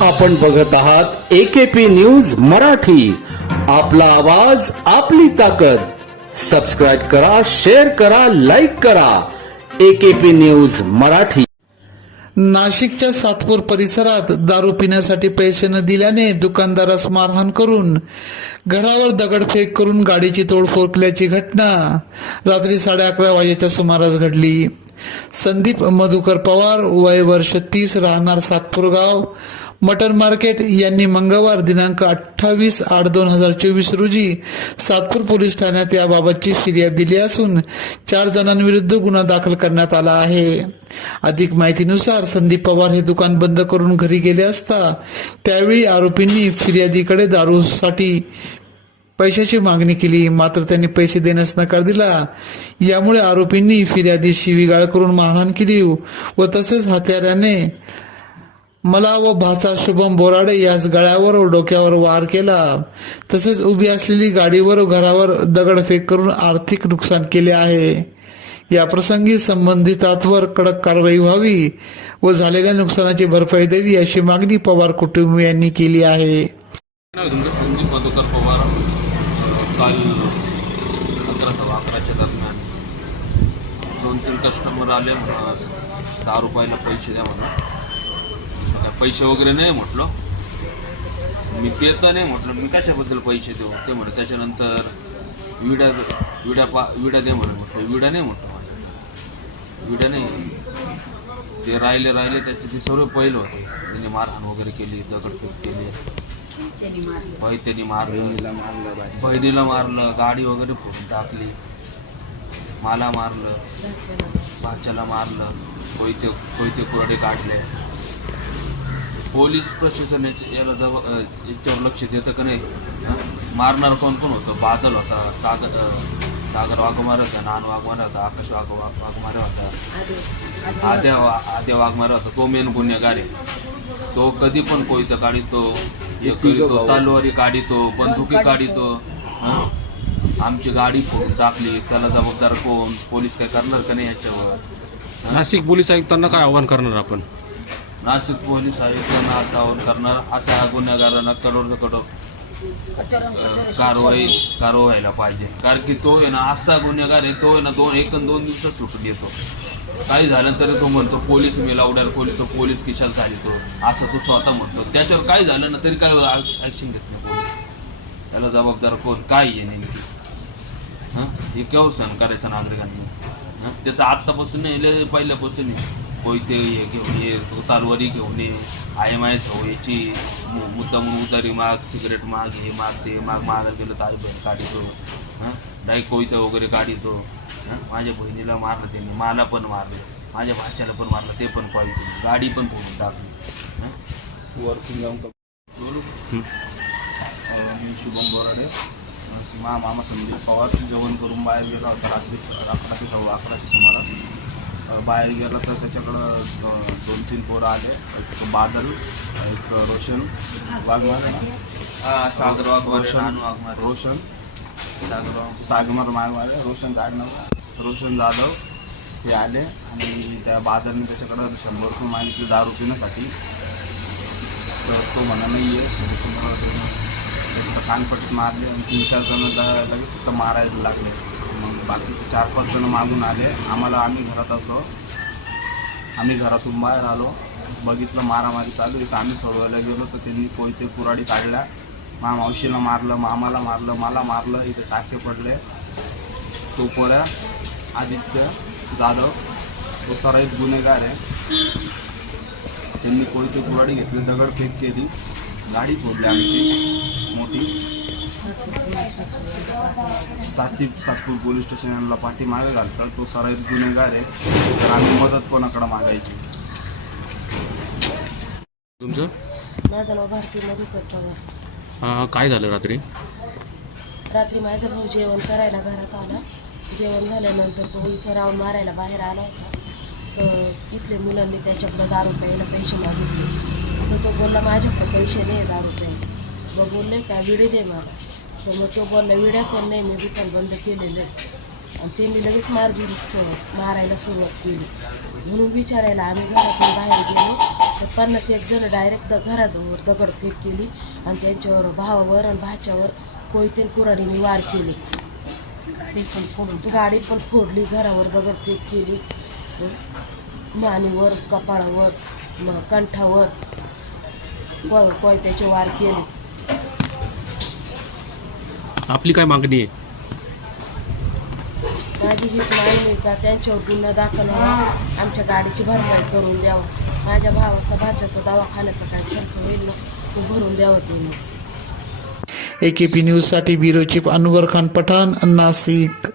आपण बघत आहात एकेपी न्यूज मराठी. आपला आवाज आपली ताकद. सबस्क्राईब करा शेअर करा लाईक करा. AKP news Marathi. नाशिकच्या सातपूर परिसरात दारू पिण्यासाठी पैसे न दिल्याने दुकानदारास मारहाण करून घरावर दगडफेक करून गाडीची तोडफोड केल्याची घटना रात्री साडे अकरा वाजेच्या सुमारास घडली. संदीप मधुकर पवार वय वर्ष तीस राहणार सातपूर गाव मटन मार्केट यांनी मंगळवार दिनांक अठ्ठावीस आठ दोन हजार चोवीस रोजी सातपूर पोलीस ठाण्यात याबाबतची फिर्याद दिली असून चार जणांविरुद्ध गुन्हा दाखल करण्यात आला आहे. अधिक माहितीनुसार संदीप पवार हे दुकान बंद करून घरी गेले असता त्यावेळी आरोपींनी फिर्यादीकडे दारूसाठी पैशाची मागणी केली. मात्र त्यांनी पैसे देण्यास नकार दिला. यामुळे आरोपींनी फिर्यादी शिवीगाळ करून मारहाण केली व तसेच हत्याराने मला व भाचा शुभम बोराडे यास गळ्यावर व डोक्यावर वार केला. तसेच उभी असलेली गाडीवर व घरावर दगडफेक करून आर्थिक नुकसान केले आहे. या प्रसंगी संबंधितांवर कडक कारवाई व्हावी व झालेल्या नुकसानाची भरपाई द्यावी अशी मागणी पवार कुटुंबियांनी केली आहे. मधुकर पवार. काल अकरा अकराच्या दरम्यान दोन तीन कस्टमर आले म्हणा दहा रुपयाला पैसे द्या म्हणा पैसे वगैरे नाही म्हटलं. मी पेत नाही म्हटलं. मी कशाबद्दल पैसे देऊ? ते म्हणे त्याच्यानंतर विड्या विड्या पा विड्या दे म्हणून म्हटलं. विड्या नाही म्हटलं माझ्या विड्या नाही. ते राहिले राहिले त्याचे ते सर्व पहिलं होते. त्यांनी मारहाण वगैरे केली दगडफेक केली. बाई त्यांनी मारलं. बहिणीला मारलं. गाडी वगैरे फोडून टाकली. मला मारलं. भाच्याला मारलं. कोयते कोयते कुराडे काढले. पोलीस प्रशासन याच्या- याला जब अं, याच्यावर लक्ष देतं का नाही? मारणार कोण कोण होतं? बादल होता सागर सागर वाघमारे होता नान वाघमारे होता आकाश वाघ वाघ- वाघमारे होता. आद्या आद्या वाघमारे होता तो मेन गुन्हेगार आहे. तो कधी पण कोयतं काढितो हे करीतो तलवारी काढितो बंदुकी काढितो? आमची गाडी फोडून टाकली त्याला जबाबदार कोण? पोलीस काय करणार का नाही याच्यावर? नाशिक पोलीस आयुक्तांना काय आव्हान करणार आपण? नाशिक पोलीस आयुक्तांना असं आवाहन करणार अशा गुन्हेगारांना कडोर कडो कारवाई कारवाई व्हायला पाहिजे. कारण की तो आहे ना असा गुन्हेगार आहे तो आहे ना दोन एक दोन दिवसात सुटून येतो. काही झालं तरी तो म्हणतो पोलीस मी लावड्यावर पोलीस तो पोलीस किशात झाली तो. असं तो स्वतः म्हणतो. त्याच्यावर काय झालं ना तरी काय ऍक्शन घेत नाही पोलीस. त्याला जबाबदार कोण? काय आहे नेमकी? हं? हे केव्हा सहन करायचं नागरिकांनी? हं? त्याचं आत्तापासून नाही लय पहिल्यापासून आहे. कोयते हे घेऊन ये तलवारी घेऊन ये आय एम आय सवयीची मुद्दा म्हणून उतारी माग सिगरेट माग हे माग ते माग मागायला गेलं तर आई बहीण काढितो हां? कोयते वगैरे काढितो हं? माझ्या बहिणीला मारलं त्यांनी मला पण मारलं माझ्या भाच्याला पण मारलं ते पण पाहिजे गाडी पण फोडून टाकली हं? बोलू? अं, मी शुभम बोराडे. मा मामा संदीप पवार. जेवण करून बाहेर गेला होता रात्री अकराशे सव्वा अकराशे सुमारास. अं, बाहेर गेला तर त्याच्याकडं दोन तीन पोरं आले. एक बादल एक रोशन वाघमारे. सागर रोशन रोशन. सागमर मागवाले रोशन काढणार रोशन जाधव ते आले आणि त्या बादलने त्याच्याकडं शंभर रुपये मागितले दारू पिण्यासाठी तर तो म्हणा नाही आहे. त्याचं कानपट्टी मारले आणि तीन चार जण लगेच फक्त मारायला लागले. मग बाकीचे चार पाच जण मागून आले. आम्हाला आम्ही घरात असलो आम्ही घरातून बाहेर आलो. बघितलं मारामारी चालू आहे. तर आम्ही सोडवायला गेलो तर त्यांनी कोयते कुराडी काढल्या. मा मावशीला मारलं मामाला मारलं मला मारलं. इथे टाके पडले. तो पोऱ्या आदित्य जाधव तो सराईत गुन्हेगार आहे. त्यांनी कोयते कुराडी घेतली? दगडफेक केली. गाडी फोडली आमची. मोठी. साती सातपूर पोलीस स्टेशनला पाठीमागे घालतात. तो सराईत गुन्हेगार आहे. तर आम्ही मदत कोणाकडे मागायची? तुमचं? माझं नाव भारती मधुकर पवार. अं, काय झालं रात्री? रात्री माझा भाऊ जेवण करायला घरात आला. जेवण झाल्यानंतर तो इथं राऊंड मारायला बाहेर आला होता. तर इथले मुलांनी त्याच्याकडं दारू प्यायला पैसे मागितले. तर तो बोलला माझ्याकडे पैसे नाही दारू प्यायला. मग बोलले का विडे दे मला. तर मग तो बोलला विड्या पण नाही मी दुकान बंद केलेलं आहे. आणि त्यांनी लगेच मारजुरी मारायला सुरुवात केली. म्हणून विचारायला आम्ही घरातून बाहेर गेलो. तर पन्नास एक जण डायरेक्ट घरावर दगडफेक केली आणि त्यांच्यावर भावावर आणि भाच्यावर कोयतीन कुऱ्हाडीने वार केले. गाडी पण फोडली. गाडी पण फोडली घरावर दगडफेक केली. मानेवर कपाळावर म- कंठावर को- कोयत्याचे वार केले. आपली काय मागणी आहे? माझी हीच मागणी आहे का त्यांच्यावर गुन्हा दाखल व्हावा आमच्या गाडीची भरपाई करून द्यावं. माझ्या भावाचा भाच्याचा दवाखान्याचा काय खर्च होईल ना तो भरून द्यावं तुम्ही एकेपी न्यूजसाठी ब्युरो चीफ अनवर खान पठाण नाशिक